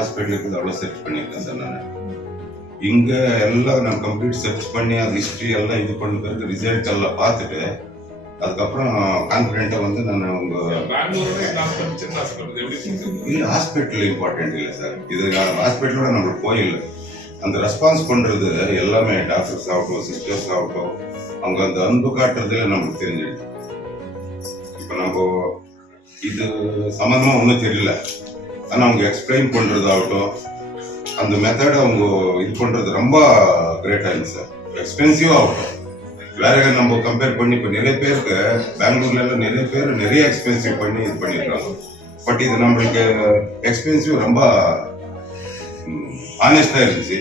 Hospital இருக்குது அவ்வளோ search பண்ணியிருக்கேன் சார். நான் இங்கே எல்லாம் நான் கம்ப்ளீட் சர்ச் பண்ணி அது ஹிஸ்ட்ரி எல்லாம் இது பண்ண பிறகு ரிசல்ட் எல்லாம் பார்த்துட்டு அதுக்கப்புறம் கான்ஃபிடென்ட்டாக வந்து நான் இல்லை ஹாஸ்பிட்டல் இம்பார்ட்டன்ட் இல்லை சார். இது ஹாஸ்பிட்டலோட நம்மளுக்கு கோயில் அந்த ரெஸ்பான்ஸ் பண்ணுறது எல்லாமே டாக்டர்ஸ் ஆகட்டும் சிஸ்டர்ஸ் ஆகட்டும் அவங்க அந்த அன்பு காட்டுறதுல நம்மளுக்கு தெரிஞ்சிடுது. இப்போ நம்ம இது சம்மந்தமாக ஒன்றும் தெரியல, ஆனால் அவங்க எக்ஸ்பிளைன் பண்ணுறதாகட்டும் அந்த மெத்தட் அவங்க இது பண்ணுறது ரொம்ப கிரேட்டாக இருக்குது சார். எக்ஸ்பென்சிவ் ஆகட்டும் வேற நம்ம கம்பேர் பண்ணி இப்போ நிறைய பேருக்கு பெங்களூர்ல எல்லாம் நிறைய பேர் நிறைய எக்ஸ்பென்சிவ் பண்ணி இது பண்ணியிருக்காங்க. பட் இது நம்மளுக்கு எக்ஸ்பென்சிவ் ரொம்ப ஆனஸ்டா இருந்துச்சு.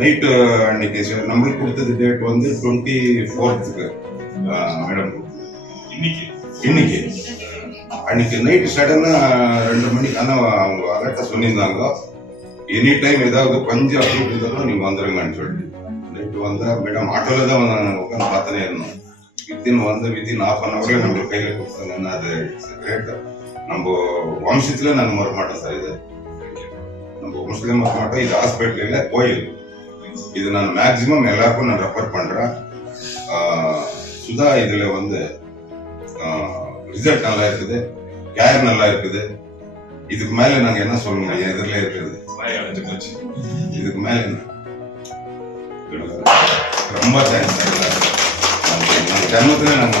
நைட்டு அன்னைக்கு நம்மளுக்கு கொடுத்தது டேட் வந்து 24th மேடம் இன்னைக்கு அன்னைக்கு நைட்டு சடனா 2 மணிக்கு ஆனால் அவங்க அலர்ட்டா சொல்லியிருந்தாங்க எனி டைம் ஏதாவது கொஞ்சம் அப்படி இருந்தாலும் நீங்க வந்துருங்கன்னு சொல்லிட்டு. நைட்டு வந்தா மேடம் ஆட்டோல தான் உட்காந்து பார்த்துனே இருந்தோம். வித்தின் ½ அன் ஹவர்ல நம்ம கையில கொடுத்தாங்கன்னா அது கிரேட். நம்ம வம்சத்துல நாங்கள் மற மாட்டோம் சார். இது நம்ம வம்சத்துல மற மாட்டோம். இது ஹாஸ்பிட்டல் இல்லை கோயில். இது நான் மேக்சிமம் எல்லாருக்கும் நான் ரெஃபர் பண்றேன். சுதா இதுல வந்து ரிசல்ட் நல்லா இருக்குது, கேர் நல்லா இருக்குது. இதுக்கு மேல நாங்க என்ன சொல்ல முடியும்? எதிரில இருக்குது இதுக்கு மேல என்ன? ரொம்ப தேங்க்ஸ். ஜன்மத்துல நாங்க